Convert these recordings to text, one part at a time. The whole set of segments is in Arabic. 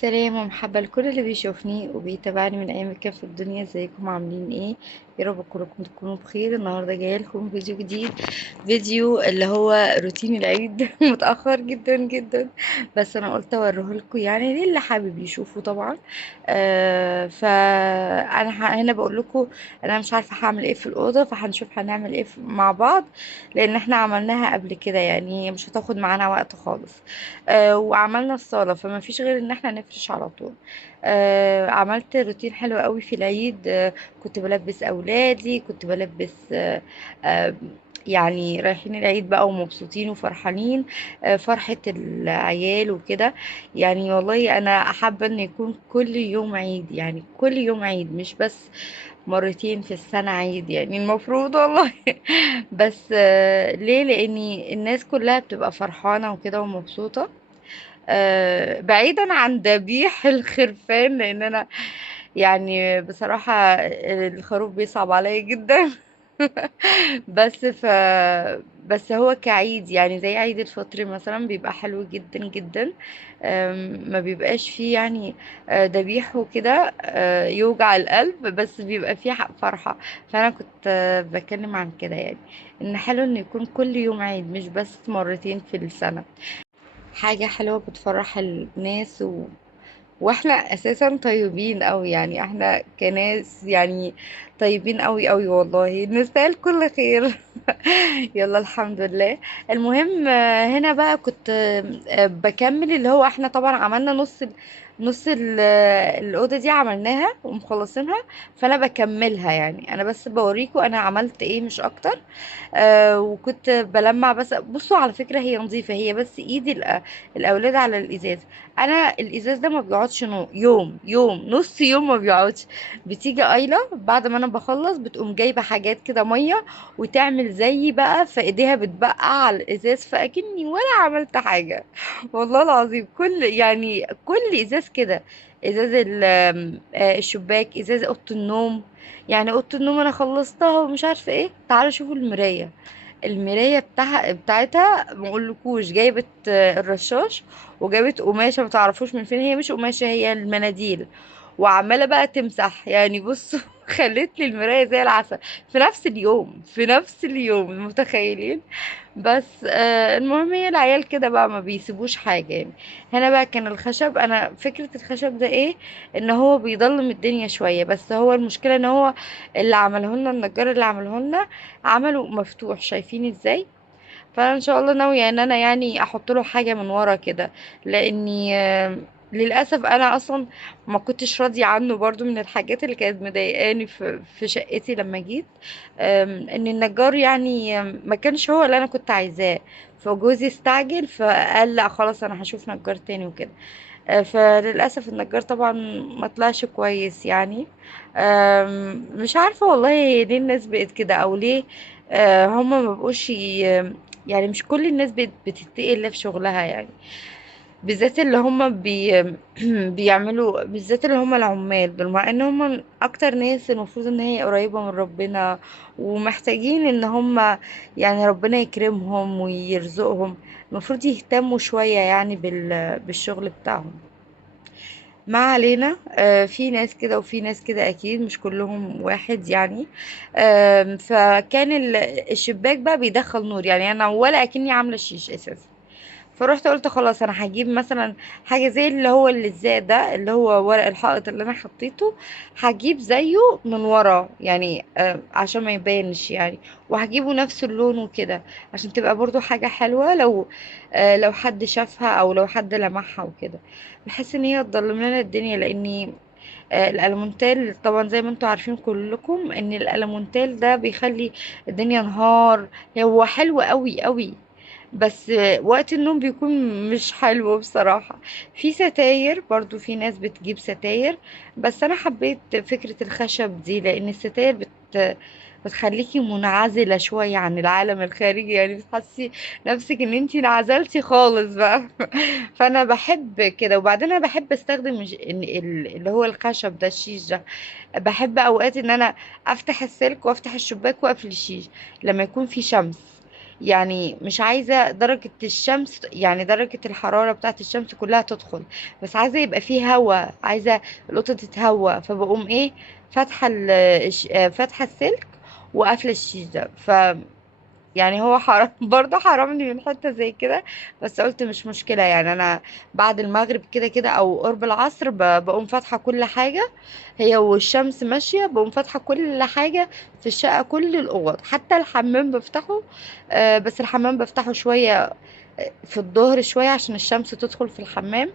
سلام ومحبة لكل اللي بيشوفني وبيتابعني من أي مكان في الدنيا. ازيكم عاملين ايه؟ يا رب كلكم تكونوا بخير. النهاردة جاية لكم فيديو جديد، فيديو اللي هو روتين العيد متأخر جدا جدا، بس أنا قلت أوريه لكم يعني للي حابب يشوفه طبعا. فأنا هنا بقول لكم أنا مش عارفة هعمل ايه في الأوضة، فهنشوف هنعمل ايه مع بعض، لأن احنا عملناها قبل كده يعني مش هتاخد معانا وقت خالص. وعملنا الصالة فما فيش غير ان احنا نفرش على طول. عملت روتين حلو قوي في العيد. كنت بلبس اولادي، كنت بلبس آه يعني رايحين العيد بقى ومبسوطين وفرحانين. فرحة العيال وكده. يعني والله انا حابة ان يكون كل يوم عيد، يعني كل يوم عيد، مش بس مرتين في السنة عيد، يعني المفروض والله. بس ليه؟ لاني الناس كلها بتبقى فرحانة وكده ومبسوطة. بعيدا عن ذبيح الخرفان، لان انا يعني بصراحة الخروف بيصعب عليا جدا. بس بس هو كعيد يعني زي عيد الفطر مثلا بيبقى حلو جدا جدا. ما بيبقاش فيه يعني ذبيح وكده يوجع القلب، بس بيبقى فيه فرحة. فأنا كنت بتكلم عن كده، يعني إن حلو إن يكون كل يوم عيد مش بس مرتين في السنة. حاجة حلوة بتفرح الناس واحنا اساسا طيبين قوي، يعني احنا كناس يعني طيبين قوي قوي، والله نستاهل كل خير. يلا الحمد لله. المهم هنا بقى كنت بكمل اللي هو احنا طبعا عملنا الأوضة دي عملناها ومخلصينها. فأنا بكملها، يعني أنا بس بوريكم أنا عملت إيه مش أكتر. وكنت بلمع. بس بصوا على فكرة هي نظيفة، هي بس ايد الاولاد على الازاز. انا الازاز ده ما بيقعدش يوم يوم نص يوم ما بيقعدش. بتيجي ايلا بعد ما انا بخلص بتقوم جايبة حاجات كده مية وتعمل زي بقى في ايديها بتبقى على الازاز، فاكني ولا عملت حاجة. والله العظيم كل ازاز كده. ازاز الشباك، ازاز اوضه النوم. يعني اوضه النوم انا خلصتها ومش عارفه ايه. تعالوا شوفوا المرايه بتاعتها ما اقولكوش. جايبه الرشاش وجابت قماشه ما تعرفوش من فين، هي مش قماشه، هي المناديل. وعماله بقى تمسح، يعني بصوا. خلت لي المرايه زي العسل في نفس اليوم متخيلين. بس المهم هي العيال كده بقى ما بيسيبوش حاجة يعني. هنا بقى كان الخشب، انا فكرة الخشب ده ايه؟ ان هو بيضلم الدنيا شوية، بس هو المشكلة ان هو اللي عمله لنا النجار اللي عمله لنا عمله مفتوح، شايفين ازاي؟ فانا ان شاء الله ناويه ان انا يعني احط له حاجه من ورا كده، لاني للاسف انا اصلا ما كنتش راضيه عنه برضو. من الحاجات اللي كانت مضايقاني في شقتي لما جيت ان النجار يعني ما كانش هو اللي انا كنت عايزاه. فجوزي استعجل فقال لا خلاص انا هشوف نجار تاني وكده. فللاسف النجار طبعا ما طلعش كويس يعني. مش عارفه والله ليه الناس بقت كده، او ليه هما ما بقوش يعني مش كل الناس بتتقي الله في شغلها يعني. بالذات اللي هم بيعملوا، بالذات اللي هم العمال دول، مع ان هم اكتر ناس المفروض ان هي قريبة من ربنا ومحتاجين ان هم يعني ربنا يكرمهم ويرزقهم. المفروض يهتموا شوية يعني بالشغل بتاعهم. ما علينا. في ناس كده وفي ناس كده، اكيد مش كلهم واحد يعني. فكان الشباك بقى بيدخل نور، يعني انا ولا اكني عامله شيش اساسا. فروحت قلت خلاص انا هجيب مثلا حاجه زي اللي هو اللزاق ده، اللي هو ورق الحائط اللي انا حطيته. هجيب زيه من ورا يعني عشان ما يبانش يعني. وهجيبه نفس اللون وكده عشان تبقى برضو حاجه حلوه، لو حد شافها او لو حد لمحها وكده. بحس ان هي تضلم لنا الدنيا، لاني الالمونتال طبعا زي ما انتوا عارفين كلكم ان الالمونتال ده بيخلي الدنيا نهار. هو حلو قوي قوي، بس وقت النوم بيكون مش حلو بصراحة. في ستاير برضو، في ناس بتجيب ستاير، بس انا حبيت فكرة الخشب دي لان الستاير بتخليكي منعزلة شوية عن العالم الخارجي، يعني بتحسي نفسك ان انتي انعزلتي خالص بقى. فانا بحب كده. وبعدين انا بحب استخدم اللي هو الخشب ده، الشيش ده. بحب اوقات ان انا افتح السلك وافتح الشباك واقفل الشيش لما يكون في شمس. يعني مش عايزة درجة الشمس، يعني درجة الحرارة بتاعت الشمس كلها تدخل، بس عايزة يبقى فيه هوا، عايزة القطة تتهوى. فبقوم ايه، فاتحة فاتحة السلك وقافلة الشيش ده. يعني هو حرام برضه حرمني من حتة زي كده. بس قلت مش مشكلة، يعني انا بعد المغرب كده كده او قرب العصر بقوم فاتحة كل حاجة، هي والشمس ماشية بقوم فاتحة كل حاجة في الشقة، كل الأوض حتى الحمام بفتحه. بس الحمام بفتحه شوية في الظهر شوية عشان الشمس تدخل في الحمام،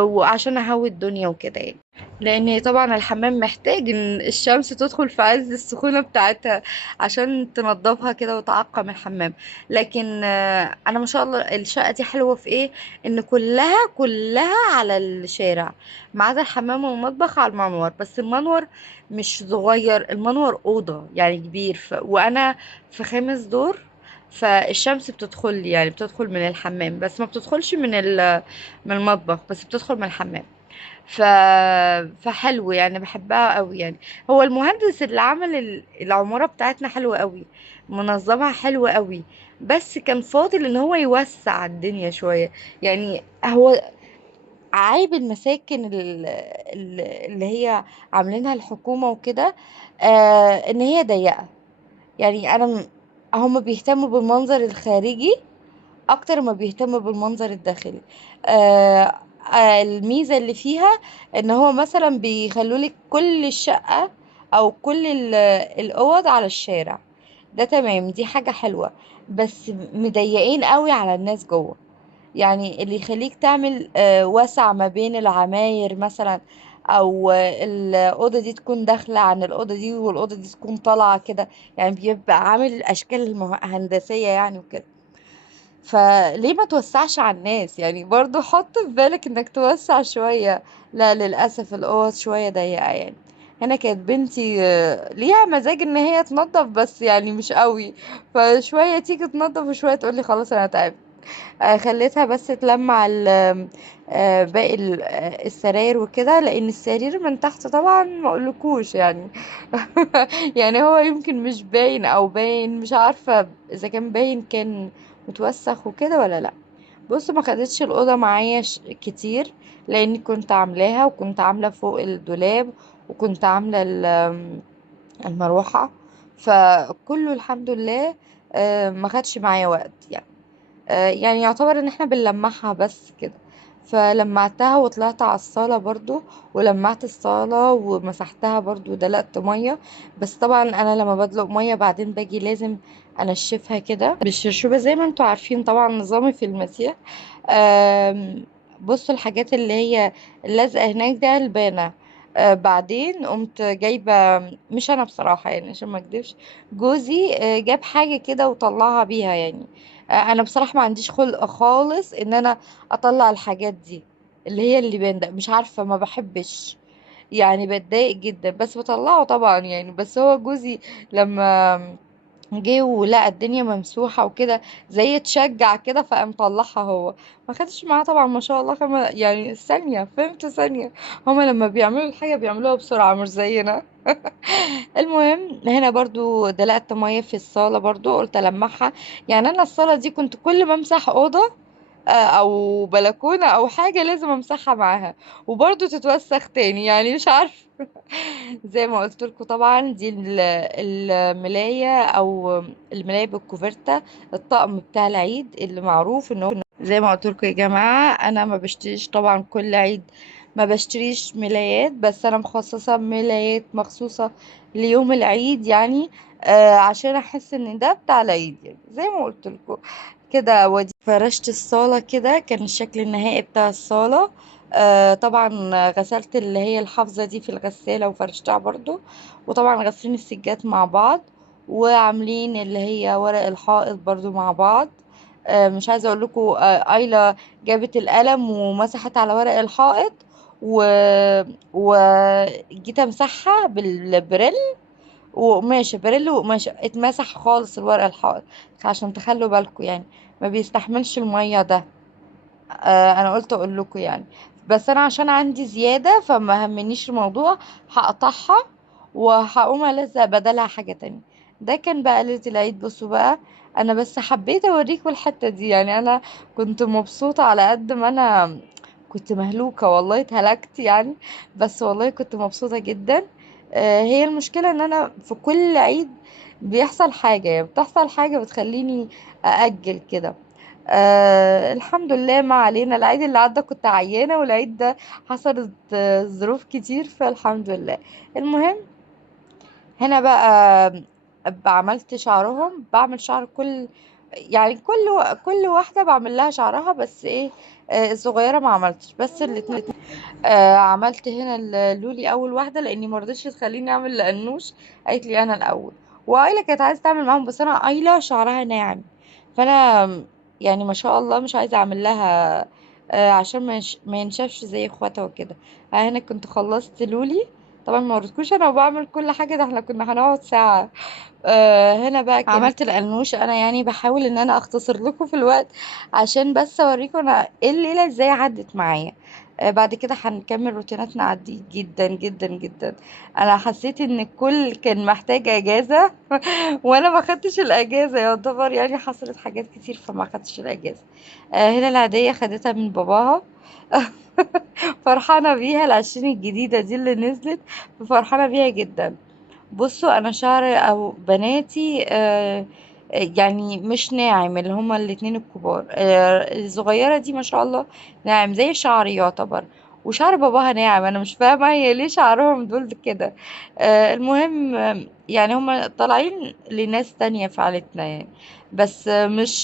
وعشان اهوي الدنيا وكده يعني. لان طبعا الحمام محتاج ان الشمس تدخل في عز السخونة بتاعتها عشان تنضفها كده وتعقم الحمام. لكن انا ما شاء الله الشقة دي حلوة في ايه، ان كلها على الشارع، ما عدا الحمام والمطبخ على المنور. بس المنور مش صغير، المنور أوضة يعني كبير، وانا في 5 دور، فالشمس بتدخل لي، يعني بتدخل من الحمام بس ما بتدخلش من المطبخ، بس بتدخل من الحمام. ف... فحلو يعني، بحبها قوي يعني. هو المهندس اللي عمل العمارة بتاعتنا حلوة قوي، منظمها حلوة قوي، بس كان فاضل ان هو يوسع الدنيا شوية. يعني هو عيب المساكن اللي هي عاملينها الحكومة وكده، ان هي ضيقة. يعني هم بيهتموا بالمنظر الخارجي اكتر ما بيهتم بالمنظر الداخلي. آه الميزة اللي فيها ان هو مثلا بيخلولك كل الشقة او كل الاوض على الشارع، ده تمام، دي حاجة حلوة. بس مضيقين قوي على الناس جوه، يعني اللي يخليك تعمل وسع ما بين العماير مثلا، او الأوضة دي تكون داخلة عن الأوضة دي والأوضة دي تكون طالعة كده، يعني بيبقى عامل أشكال هندسية يعني وكده. فليه ما توسعش على الناس؟ يعني برضو حط في بالك انك توسع شوية. لا للأسف الأوض شوية ضيقة يعني. هنا كانت بنتي ليها مزاج ان هي تنظف بس يعني مش قوي، فشوية تيجي تنظف وشوية تقولي خلاص انا تعبت. خليتها بس تلمع باقي السراير وكده، لان السرير من تحت طبعا ما اقولكوش يعني. يعني هو يمكن مش باين او باين، مش عارفة اذا كان باين كان متوسخ وكده ولا لا. بص ما خدتش الاوضه معايا كتير، لاني كنت عاملاها وكنت عامله فوق الدولاب وكنت عامله المروحه، فكله الحمد لله ما خدش معايا وقت يعني. يعني يعتبر ان احنا بنلمعها بس كده. فلمعتها وطلعت على الصالة برضو، ولمعت الصالة ومسحتها برضو، دلقت مية. بس طبعا انا لما بدلق مية بعدين باجي لازم انشفها كده بالشرشوبة زي ما انتوا عارفين طبعا نظامي في المسيح. آم، بصوا الحاجات اللي هي اللازقة هناك ده البانة. بعدين قمت جايبة، مش انا بصراحة يعني عشان ما اكدبش، جوزي جاب حاجة كده وطلعها بيها يعني. انا بصراحة ما عنديش خلق خالص ان انا اطلع الحاجات دي اللي هي اللي بان ده، مش عارفة ما بحبش، يعني بتضايق جدا، بس بطلعه طبعا يعني. بس هو جوزي لما جه ولقى الدنيا ممسوحة وكده زي اتشجع كده فقام طلعها هو. ما خدش معاه طبعا ما شاء الله يعني ثانية، فهمت ثانية. هما لما بيعملوا الحاجة بيعملوها بسرعة مش زينا. المهم هنا برضو دلقت مية في الصالة برضو قلت ألمعها. يعني أنا الصالة دي كنت كل ما أمسح أوضة أو بلكونة أو حاجة لازم أمسحها معاها، وبرضو تتوسخ تاني يعني مش عارفة. زي ما قلت لكم طبعا دي الملاية او الملاية بالكوفرتة، الطقم بتاع العيد اللي معروف ان هو، زي ما قلت لكم يا جماعة انا ما بشتريش طبعا كل عيد، ما بشتريش ملايات، بس انا مخصصة ملايات مخصوصة ليوم العيد يعني. عشان احس ان ده بتاع العيد يعني زي ما قلت لكم كده. ودي فرشت الصالة كده، كان الشكل النهائي بتاع الصالة. طبعا غسلت اللي هي الحافظة دي في الغسالة وفرشتها برضو. وطبعا غاسلين السجاد مع بعض، وعاملين اللي هي ورق الحائط برضو مع بعض. مش عايزة اقول لكم ايلا جابت القلم ومسحت على ورق الحائط، و... وجيت امسحها بالبريل وقماشة، بريل وقماشة، اتمسح خالص الورق الحائط. عشان تخلوا بالكم يعني ما بيستحملش المية ده. انا قلت اقول لكم يعني. بس انا عشان عندي زيادة فما همنيش الموضوع، هقطعها وهقوم الزق بدلها حاجة تانية. ده كان بقى ليلة العيد. بصوا بقى انا بس حبيت اوريكم الحتة دي، يعني انا كنت مبسوطة على قد ما انا كنت مهلوكة، والله اتهلكت يعني. بس والله كنت مبسوطة جدا. هي المشكلة ان انا في كل عيد بيحصل حاجة، يعني بتحصل حاجة بتخليني أأجل كده. الحمد لله ما علينا. العيد اللي عدى كنت عيانة، والعيد ده حصلت ظروف كتير، فالحمد لله. المهم، هنا بقى عملت شعرهم، بعمل شعر كل، يعني كل واحدة بعمل لها شعرها، بس ايه، الصغيرة ما عملتش، بس الاتنين. عملت هنا لولي اول واحدة، لاني مرضتش تخليني اعمل لأنوش، قالت لي انا الاول. وايلا كانت عايزة تعمل معاهم، بس انا ايلا شعرها ناعم، فانا يعني ما شاء الله مش عايزة اعمل لها، عشان ما ينشفش زي اخواتها وكده. هنا كنت خلصت لولي. طبعا ما وريتكوش انا بعمل كل حاجه، ده احنا كنا هنقعد ساعه. هنا بقى عملت القرنوش. انا يعني بحاول ان انا اختصر لكم في الوقت، عشان بس اوريكم انا ايه الليله ازاي عدت معايا. بعد كده هنكمل روتيناتنا عادي جدا جدا جدا. انا حسيت ان الكل كان محتاج اجازه وانا ما خدتش الاجازه يعتبر، يعني حصلت حاجات كتير فما خدتش الاجازه. هنا العاديه خدتها من باباها. فرحانة بيها، العشرين الجديدة دي اللي نزلت، ففرحانة بيها جدا. بصوا انا شعر او بناتي يعني مش ناعم، اللي هما الاتنين الكبار. الصغيرة دي ما شاء الله ناعم زي شعري يعتبر، وشعر باباها ناعم. انا مش فاهمة هي ليه شعرهم دول كده. المهم، يعني هما طالعين لناس تانية في عيلتنا يعني، بس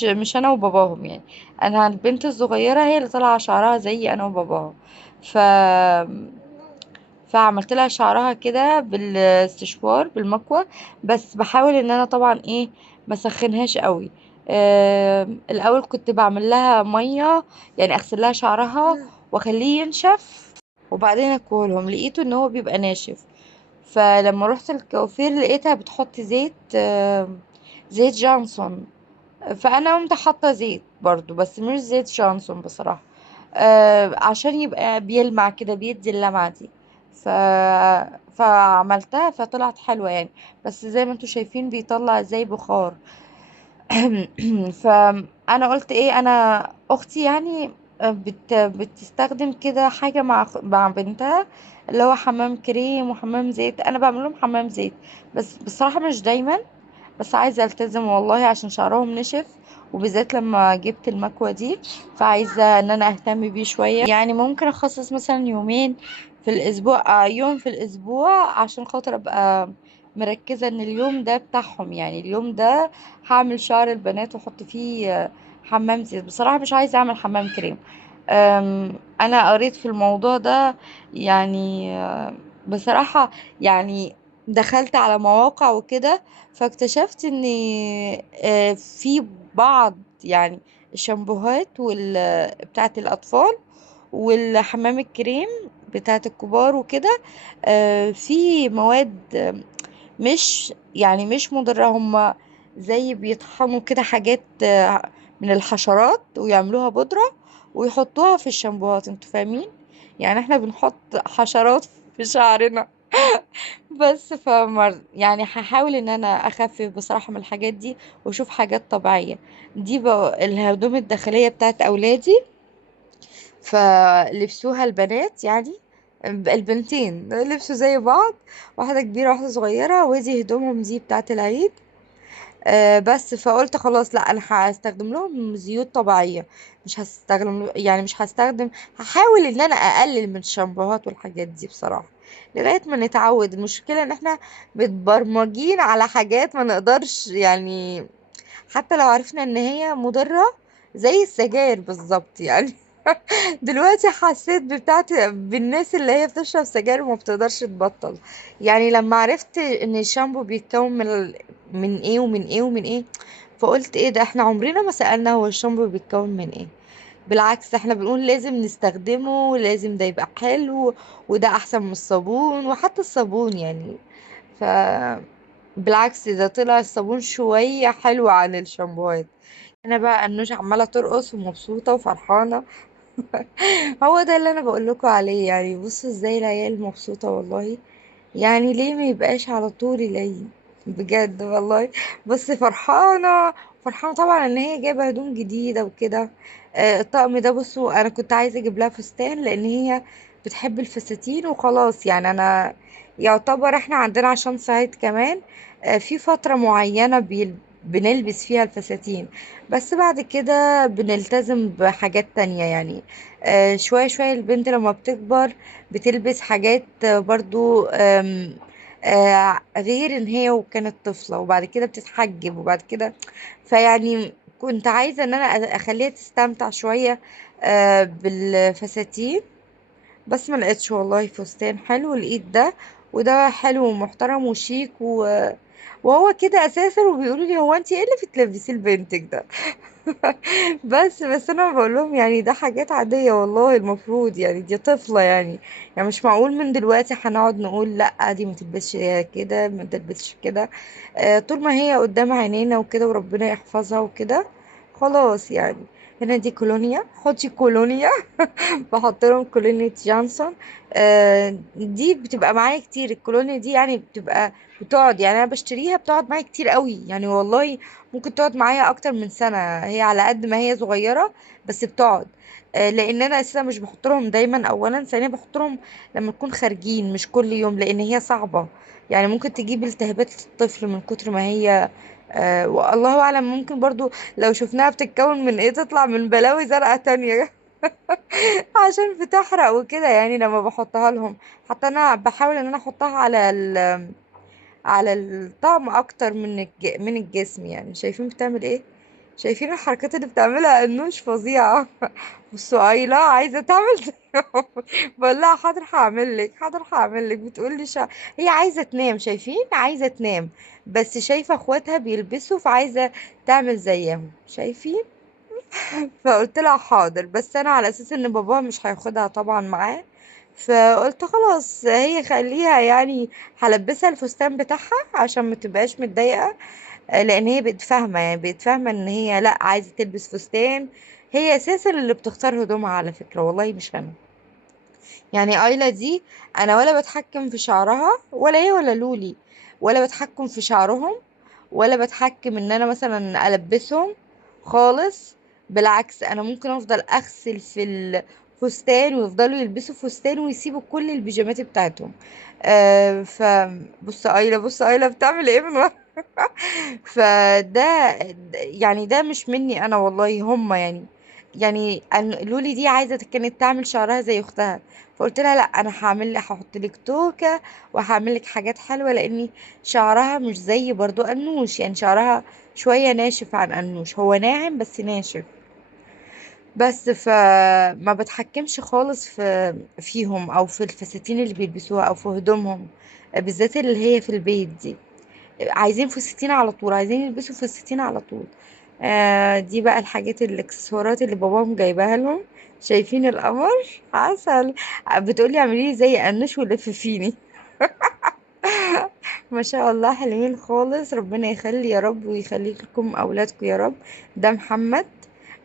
مش انا وباباهم يعني. انا البنت الصغيرة هي اللي طالعة شعرها زي انا وباباها. ف فعملت لها شعرها كده بالاستشوار بالمكوى، بس بحاول ان انا طبعا ايه ما سخنهاش قوي. الاول كنت بعمل لها ميه، يعني اغسل لها شعرها واخليه ينشف، وبعدين اكلهم لقيته ان هو بيبقى ناشف. فلما رحت الكوافير لقيتها بتحط زيت، زيت جونسون. فانا قمت حاطه زيت برضو، بس مش زيت جونسون بصراحه، عشان يبقى بيلمع كده، بيدي اللمعه دي. ف... فعملتها فطلعت حلوه يعني، بس زي ما انتوا شايفين بيطلع زي بخار. فانا قلت ايه، انا اختي يعني بتستخدم كده حاجه مع بنتها، اللي هو حمام كريم وحمام زيت. انا بعمل لهم حمام زيت بس بصراحه مش دايما، بس عايزة التزم والله عشان شعرهم نشف، وبالذات لما جبت المكوة دي، فعايزة ان انا اهتم بيه شوية. يعني ممكن اخصص مثلا يومين في الاسبوع، يوم في الاسبوع، عشان خاطر ابقى مركزة ان اليوم ده بتاعهم، يعني اليوم ده هعمل شعر البنات واحط فيه حمام زيت. بصراحة مش عايزة اعمل حمام كريم. انا قريت في الموضوع ده يعني، بصراحة يعني دخلت على مواقع وكده، فاكتشفت ان في بعض يعني الشامبوهات بتاعت الاطفال والحمام الكريم بتاعت الكبار وكده، في مواد مش يعني مش مضرة. هما زي بيطحنوا كده حاجات من الحشرات ويعملوها بودرة ويحطوها في الشامبوهات، انتوا فاهمين؟ يعني احنا بنحط حشرات في شعرنا. بس يعني هحاول ان انا اخفف بصراحة من الحاجات دي، واشوف حاجات طبيعية. دي بقى الهدوم الداخلية بتاعت اولادي، فلبسوها البنات يعني، البنتين لبسوا زي بعض، واحدة كبيرة واحدة صغيرة، ودي هدومهم دي بتاعت العيد. بس فقلت خلاص لا، انا هستخدم لهم زيوت طبيعية، مش هستخدم يعني مش هستخدم. هحاول ان انا اقلل من الشامبوهات والحاجات دي بصراحة، لغاية ما نتعود. المشكلة ان احنا متبرمجين على حاجات ما نقدرش يعني، حتى لو عرفنا ان هي مضرة، زي السجاير بالظبط يعني. دلوقتي حسيت بالناس اللي هي بتشرب سجاير وما بتقدرش تبطل. يعني لما عرفت ان الشامبو بيتكون من ايه ومن ايه ومن ايه، فقلت ايه ده، احنا عمرنا ما سألنا هو الشامبو بيتكون من ايه. بالعكس احنا بنقول لازم نستخدمه، لازم ده يبقى حلو، وده احسن من الصابون، وحتى الصابون يعني. ف بالعكس ده طلع الصابون شوية حلو عن الشامبوات. انا بقى النوش عمالة ترقص ومبسوطة وفرحانة. هو ده اللي انا بقول لكم عليه، يعني بصوا ازاي العيال مبسوطة والله. يعني ليه ما يبقاش على طول العيد؟ بجد والله. بص فرحانة فرحانة طبعا ان هي جايبة هدوم جديدة وكده. الطقم ده بصوا انا كنت عايزة اجيب لها فستان لان هي بتحب الفساتين وخلاص. يعني انا يعتبر احنا عندنا عشان صعيد كمان في فترة معينة بنلبس فيها الفساتين، بس بعد كده بنلتزم بحاجات تانية يعني. شوية شوية البنت لما بتكبر بتلبس حاجات برضو غير ان هي وكانت طفلة، وبعد كده بتتحجب وبعد كده. فيعني كنت عايزة ان انا اخليها تستمتع شوية بالفساتين. بس ما لقيتش والله فستان حلو لقيت ده، وده حلو ومحترم وشيك وهو كده اساسا. وبيقولوا لي هو انت ايه اللي بتلبسيه لبنتك ده؟ بس انا بقول لهم يعني ده حاجات عادية والله، المفروض يعني دي طفلة يعني. يعني مش معقول من دلوقتي هنقعد نقول لا دي ما تلبسش كده ما تلبسش كده. طول ما هي قدام عينينا وكده وربنا يحفظها وكده خلاص يعني. هنا دي كولونيا، حطي كولونيا. بحط لهم كولونيا جانسون. دي بتبقى معايا كتير الكولونيا دي، يعني بتبقى بتقعد. يعني انا بشتريها بتقعد معايا كتير قوي يعني والله. ممكن تقعد معايا اكتر من سنة، هي على قد ما هي صغيرة بس بتقعد. لان انا اساسا مش بحط لهم دايما، اولا ثانيا بحط لهم لما نكون خارجين مش كل يوم لان هي صعبة. يعني ممكن تجيب التهابات للطفل من كتر ما هي. والله اعلم ممكن برضو لو شفناها بتتكون من ايه تطلع من بلاوي زرقاء تانية. عشان بتحرق وكده يعني لما بحطها لهم. حتى انا بحاول ان انا احطها على الطعم اكتر من الجسم. يعني شايفين بتعمل ايه؟ شايفين الحركات اللي بتعملها انوش فظيعة. والسؤايلة عايزة تعمل زيهم. بقول لها حاضر هعمل لك، حاضر هعمل لك. بتقول لي هي عايزة تنام، شايفين عايزة تنام بس شايفة اخواتها بيلبسوا فعايزة تعمل زيهم شايفين. فقلت لها حاضر، بس انا على اساس ان باباها مش هياخدها طبعا معاه. فقلت خلاص هي خليها يعني هلبسها الفستان بتاعها عشان ما تبقاش متضايقة. لان هي بقت فاهمة، يعني بقت فاهمة ان هي لا عايزة تلبس فستان. هي اساسا اللي بتختار هدومها على فكرة والله مش انا. يعني ايلا دي انا ولا بتحكم في شعرها ولا هي ولا لولي، ولا بتحكم في شعرهم، ولا بتحكم ان انا مثلا البسهم خالص. بالعكس انا ممكن افضل اغسل في الفستان ويفضلوا يلبسوا فستان ويسيبوا كل البيجامات بتاعتهم. فبص ايلا، بص ايلا بتعمل ايه من ورا. فده يعني ده مش مني انا والله هم يعني. يعني لولي دي عايزه كانت تعمل شعرها زي اختها. فقلت لها لا انا هعمل لك هحط لك توكه وهعمل لك حاجات حلوه لاني شعرها مش زي برضو انوش. يعني شعرها شويه ناشف عن انوش، هو ناعم بس ناشف. بس فما بتحكمش خالص فيهم او في الفساتين اللي بيلبسوها او في هدومهم، بالذات اللي هي في البيت دي. عايزين فساتين على طول، عايزين يلبسوا فساتين على طول. دي بقى الحاجات الاكسسوارات اللي باباهم جايباها لهم. شايفين القمر عسل. بتقولي اعملي لي زي قنوش ولففيني. ما شاء الله حلوين خالص، ربنا يخلي يا رب ويخلي لكم اولادكم يا رب. ده محمد.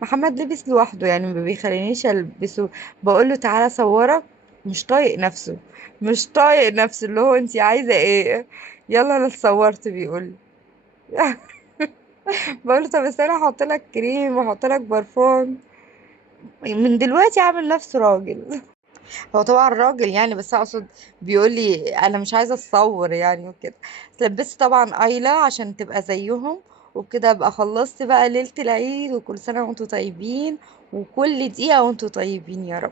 محمد لبس لوحده يعني ما بيخلينيش البسه. بقول له تعالى صورك، مش طايق نفسه. مش طايق نفسه اللي هو انتي عايزة ايه؟ يلا انا اتصورت بيقول. بقول له طب بس انا هحط لك كريم واحط لك برفان من دلوقتي عامل نفسه راجل. هو طبعا راجل يعني بس اقصد بيقول لي انا مش عايزه اتصور يعني وكده. لبست طبعا ايلا عشان تبقى زيهم، وبكده ابقى خلصت بقى ليلة العيد. وكل سنة وانتم طيبين، وكل دقيقة وانتم طيبين يا رب.